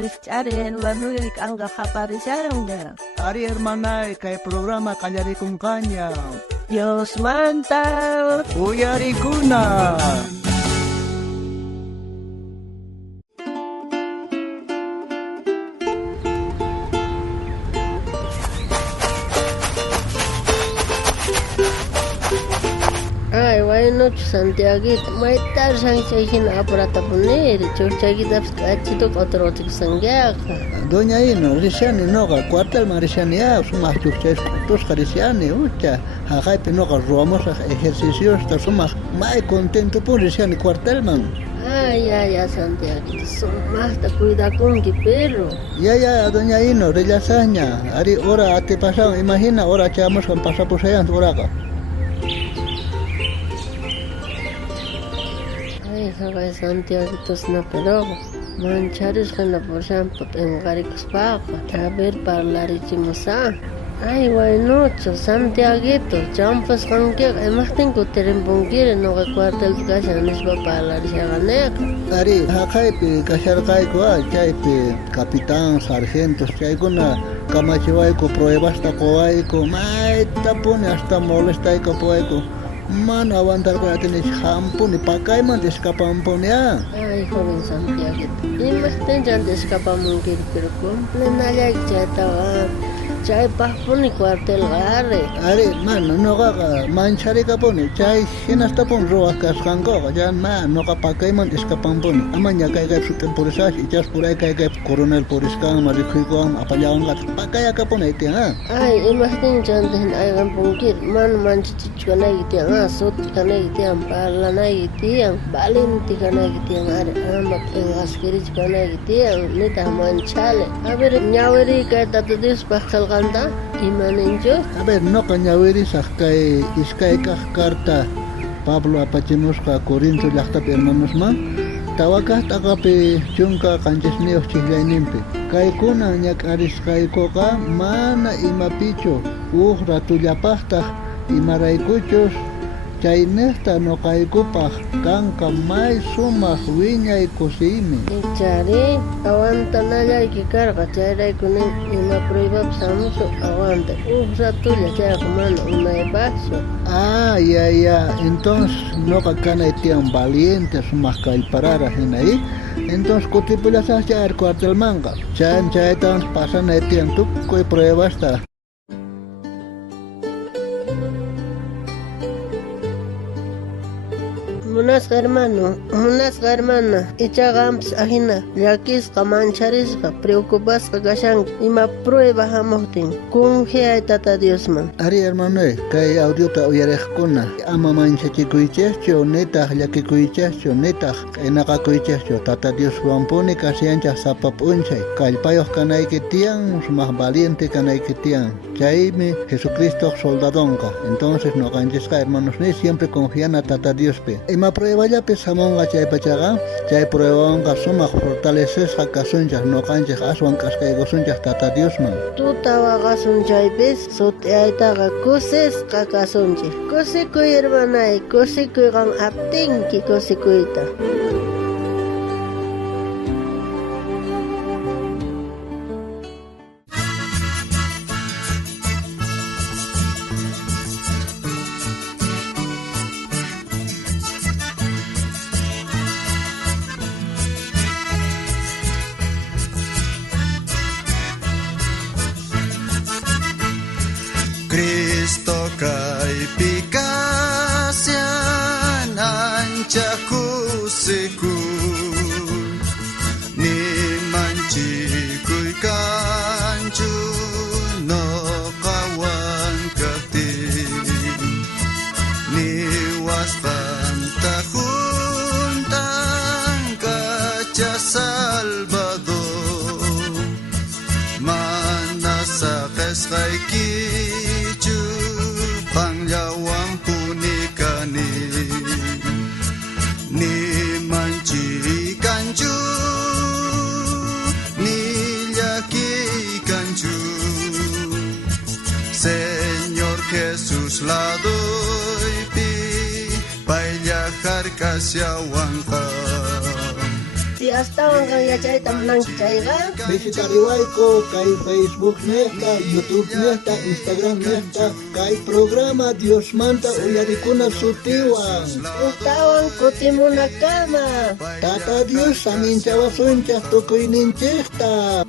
Richaren, Manuel, Anga Japarisaron. Ari hermana, kay programa kanyari kung kanya. Dios manta. Uyari kuna. Ay, bueno, Santiago, maitar sang apurata poner, chuchaguitas cachito otro sangueaja. Doña Ino, Risiani noga, cuartel marisiani sumah chuches tus carisiani, ucha, hagaipe noga, robamos ejercicios, sumah, mai contento por Risiani cuartel man. Ay, Santiago, más te cuida con que perro. Ya, doña Ino, relasaña, ari ora ate pasado, imagina, ora echamos con pasapos allá en Uraga. Ay, jaga Santiago, no pero mancharos con la porción en garicos paja, a ver hablar y chimosa. Ay, bueno, Santiaguito, champas con que además tengo terembonguire no recuerda el casa no es para hablar y haga Ari, hakaipe, kasharkaiko, chaipe, capitán, sargentos, chaikuna, kamachiwaiko, pruebas takoaiko, mai tapone hasta molestaiko poaiko. Man aguantar para tener jampo ni pakai man escapampone ya. Ay, joven Santiago, y más tendrán de escapamungir, pero complena ya chata, chay pajpon y cuartel gare. Ari, man, no gaga, manchari kapone, chay, sin hasta pon roa cascango, ya man, no pakai man escapampone. Amanya kai su temporizas y ya por ahí kai coronel poriscan, marijuan, apayaban gat, pakai kapone tiang. Ay, y más tendrán de hagan pungir, man chichukana y tiang. Sot kana itiam parlana itiam valenti kana itiam ama askeri kana itiam nita manchale a ver ñaweri ka tatudis pakhalganda imanenjo a ver no ñaweri sakkai iskai karta Pablo apachimusqa Corinto llaqta hermanos man tawaka taqapi chunka qanchisniyoq chihlayninpi kaykuna ñak'arisqaykuqa mana imapichu ratullapaqtaq imaraykuchus chaynesta noqaykupaq kanka may sumaq wiñay kusiymi. Chari aguantanallayki karqa chayraykunin ima pruebapis hamusu aguanta ratulla chayqa mana unaypaqchu. Ya, entonces noqa kanay tiyan valiente sumaq kallparara hinayi entonces kutipullasaq chayar cuartelmanqa chaytan pasanay tiyan tukkuy pruebasta. Munasqa hermana, ichaqampis ahina, llakisqa mancharisqa, preocupasqa kashanki, ima prueba hamuqtin, confiay tata Diosman. Ari hermano, kay audiota uyariqkuna, ama manchachikuychaschu, netaq llakikuychaschu, netaq q'inaqakuychaschu, tata Dioswanpuni kasiyanchaq sapap'unchay, kallpayuq kanayki tiyan, sumaq valiente kanayki tiyan, chaymi Jesucristo soldadonqa, entonces noqanchisqa hermanos ni siempre confiana tata Diospi. Ima prueba ya pesamonga chay pachaga, chay prueba sumaq fortalezesqa kasunchaq noqanchik aswan k'askaykusunchaq tata Diosman. Tutawaqa sunchaypis sutiaytaqa kusisqa kasunchik. Kusikuy hermanay, kusikuyqan aptinki kusikuyta. Cristo kay pikasyan ancha kusikul ni manchikuy kanchu no kawan katin ni wastan tajuntang kacha Salvador manasakes kay pangyawang punikani ni manchi kanchu ni llaki kanchu Señor Jesús la doy pi paillajar kasyawanqa Si astawan kan yachayta mananki chayqa. Visitariwayko kay Facebook nesta, YouTube nesta, Instagram nesta, kay programa Dios manta uyarikuna sutiwan. Ustawan kutimuna kama. Tata Dios saminchawasunchas tukuyninchikta.